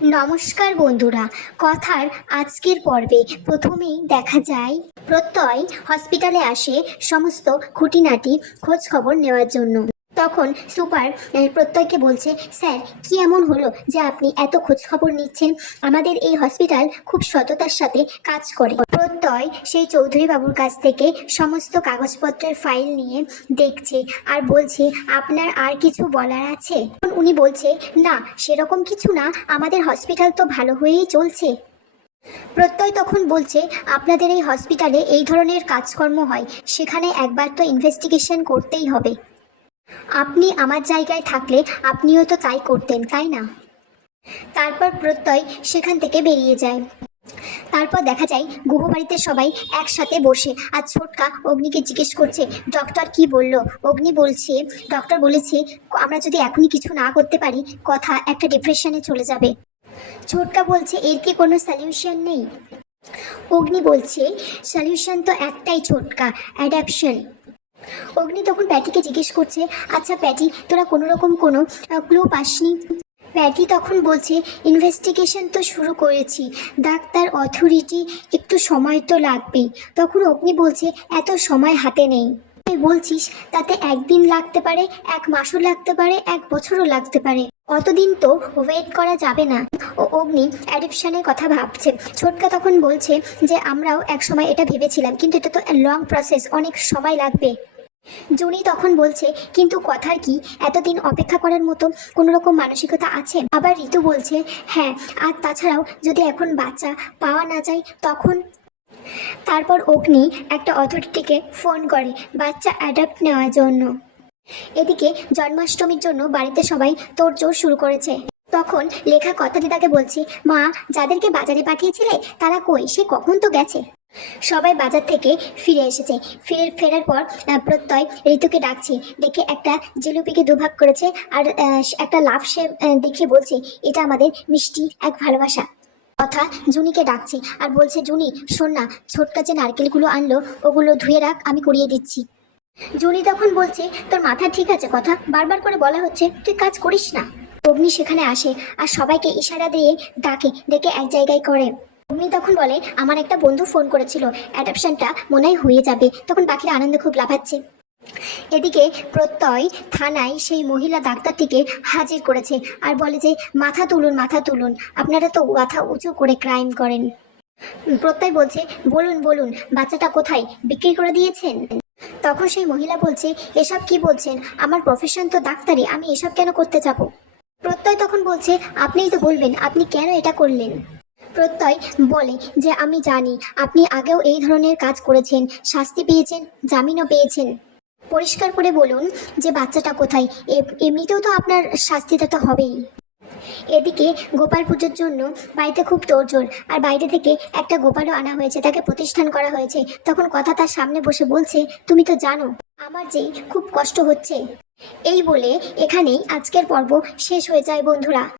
নমস্কার বন্ধুরা, কথার আজকের পর্বে প্রথমেই দেখা যায় প্রত্যয় হসপিটালে আসে সমস্ত খুঁটিনাটি খোঁজ খবর নেওয়ার জন্য। তখন সুপার প্রত্যয়কে বলছে, স্যার, কি এমন হলো যে আপনি এত খোঁজ খবর নিচ্ছেন? আমাদের এই হসপিটাল খুব সততার সাথে কাজ করে। প্রত্যয় সেই চৌধুরী বাবুর কাছ থেকে সমস্ত কাগজপত্রের ফাইল নিয়ে দেখছে আর বলছে, আপনার আর কিছু বলার আছে? উনি বলছে, না, সেরকম কিছু না, আমাদের হসপিটাল তো ভালো হয়েই চলছে। প্রত্যয় তখন বলছে, আপনাদের এই হসপিটালে এই ধরনের কাজকর্ম হয়, সেখানে একবার তো ইনভেস্টিগেশন করতেই হবে। আপনি আমার জায়গায় থাকলে আপনিও তো তাই করতেন, তাই না? তারপর প্রত্যয় সেখান থেকে বেরিয়ে যায়। তারপর দেখা যায় গুহবাড়িতে সবাই একসাথে বসে, আর ছোটকা অগ্নিকে জিজ্ঞেস করছে, ডক্টর কি বলল? অগ্নি বলছে, ডক্টর বলেছে, আমরা যদি এখনই কিছু না করতে পারি, কথা একটা ডিপ্রেশনে চলে যাবে। ছোটকা বলছে, এর কি কোনো সলিউশন নেই? অগ্নি বলছে সলিউশন তো একটাই ছোটকা অ্যাডাপশন অগ্নি তখন প্যাটিকে জিজ্ঞেস করছে আচ্ছা প্যাটি, তোরা কোনো রকম কোনো ক্লু পাসনি? প্যাটি তখন বলছে ইনভেস্টিগেশন তো শুরু করেছি, ডাক্তার অথরিটি একটু সময় তো লাগবেই। তখন অগ্নি বলছে, এত সময় হাতে নেই। বলছিস, তাতে একদিন লাগতে পারে, এক মাসও লাগতে পারে, এক বছরও লাগতে পারে। অতদিন তো ওয়েট করা যাবে না। ও, অগ্নি অ্যাডিপশনের কথা ভাবছে। ছোটকা তখন বলছে যে, আমরাও এক সময় এটা ভেবেছিলাম, কিন্তু এটা তো লং প্রসেস অনেক সময় লাগবে। জুনি তখন বলছে, কিন্তু কথার কি? এতদিন অপেক্ষা করার মতো কোনো রকম মানসিকতা আছে? আবার ঋতু বলছে হ্যাঁ আর তাছাড়াও যদি এখন বাচ্চা পাওয়া না যায়, তখন তারপর অগ্নি একটা অথরিটিকে ফোন করে বাচ্চা অ্যাডাপ্ট নেওয়ার জন্য। এদিকে জন্মাষ্টমীর জন্য বাড়িতে সবাই তোড়জোড় শুরু করেছে। তখন লেখা কথা দিদাকে বলছে, মা, যাদেরকে বাজারে পাঠিয়েছিলে, তারা কই? সে কখন তো গেছে? সবাই বাজার থেকে ফিরে এসেছে। ফিরে, ফেরার পর প্রত্যয় ঋতুকে ডাকছে। দেখে একটা জিলিপিকে দুভাগ করেছে আর একটা লাভ সে দেখিয়ে বলছে, এটা আমাদের মিষ্টি এক ভালোবাসা। কথা জুনিকে ডাকছে আর বলছে, জুনি, শোন না, ছোটকা যে নারকেলগুলো আনলো, ওগুলো ধুয়ে রাখ, আমি করিয়ে দিচ্ছি। জুনি তখন বলছে, তোর মাথা ঠিক আছে, কথা? বারবার করে বলা হচ্ছে, তুই কাজ করিস না। অগ্নি সেখানে আসে আর সবাইকে ইশারা দিয়ে ডাকে, ডেকে এক জায়গায় করে। অগ্নি তখন বলে, আমার একটা বন্ধু ফোন করেছিল অ্যাডাপশনটা মনে হয় হয়ে যাবে। তখন পাখিরা আনন্দে খুব লাফাচ্ছে এদিকে প্রত্যয় থানায় সেই মহিলা ডাক্তারটিকে হাজির করেছে আর বলে যে, মাথা তুলুন মাথা তুলুন, আপনারা তো মাথা উঁচু করে ক্রাইম করেন। প্রত্যয় বলছে, বলুন বলুন, বাচ্চাটা কোথায়? বিক্রি করে দিয়েছেন? তখন সেই মহিলা বলছে, এসব কি বলছেন? আমার প্রফেশন তো ডাক্তারি, আমি এসব কেন করতে যাব? প্রত্যয় তখন বলছে, আপনিই তো বলবেন, আপনি কেন এটা করলেন? প্রত্যয় বলে যে, আমি জানি, আপনি আগেও এই ধরনের কাজ করেছেন, শাস্তি পেয়েছেন, জামিনও পেয়েছেন। পরিষ্কার করে বলুন যে, বাচ্চাটা কোথায়? এমনিতেও তো আপনার শাস্তিটা তো হবেই। এদিকে গোপাল পুজোর জন্য বাড়িতে খুব তোড়জোড়, আর বাইরে থেকে একটা গোপালও আনা হয়েছে, তাকে প্রতিষ্ঠান করা হয়েছে। তখন কথা তার সামনে বসে বলছে, তুমি তো জানো, আমার যে খুব কষ্ট হচ্ছে। এই বলে এখানেই আজকের পর্ব শেষ হয়ে যায় বন্ধুরা।